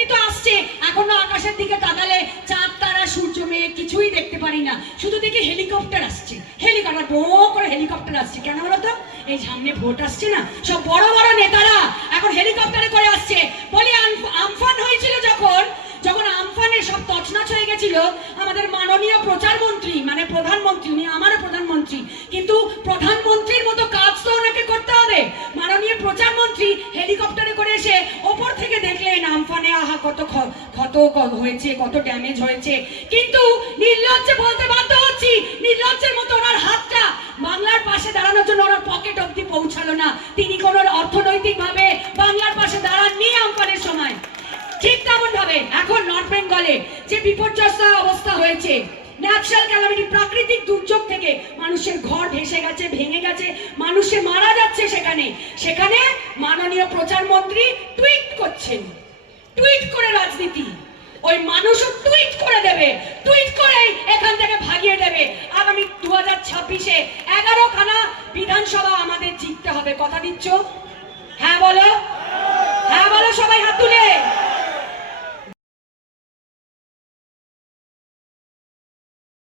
এমনি তো আসছে। এখনও আকাশের দিকে তাকালে চাঁদ, তারা, সূর্য মেয়ে কিছুই দেখতে পারি না। শুধু দেখি হেলিকপ্টার আসছে। হেলিকপ্টার বো করে হেলিকপ্টার আসছে। কেন বলতো এই সামনে ভোট আসছে না? সব বড় বড় নেতারা এখন হেলিকপ্টারে করে আসছে। বলি আম- আমফান হয়েছিল যখন যখন আমফানে সব তছনাছ হয়ে গেছিল, আমাদের মাননীয় প্রচারমন্ত্রী আহা কত ক্ষত হয়েছে, কত ড্যামেজ হয়েছে। কিন্তু নির্লজ্জে বলতে বাধ্য হচ্ছি, নির্লজ্জের মতো ওনার হাতটা বাংলার পাশে দাঁড়ানোর জন্য ওনার পকেট অব্দি পৌঁছালো না। তিনি কোনো অর্থনৈতিকভাবে বাংলার পাশে দাঁড়াননি আমফানের সময়। ঠিক তেমন ভাবে এখন নর্থ বেঙ্গলে যে বিপর্যস্ত অবস্থা হয়েছে ন্যাচারাল ক্যালামিটি প্রাকৃতিক দুর্যোগ থেকে মানুষের ঘর ভেসে গেছে, ভেঙে গেছে, মানুষে মারা যাচ্ছে সেখানে। সেখানে মাননীয় প্রচারমন্ত্রী টুইট করে রাজনীতি। ওই মানুষও টুইট করে দেবে। টুইট করে এখান থেকে ভাগিয়ে দেবে। আগামী দু হাজার ছাব্বিশে এগারো খানা বিধানসভা আমাদের জিততে হবে। কথা দিচ্ছ? হ্যাঁ বলো।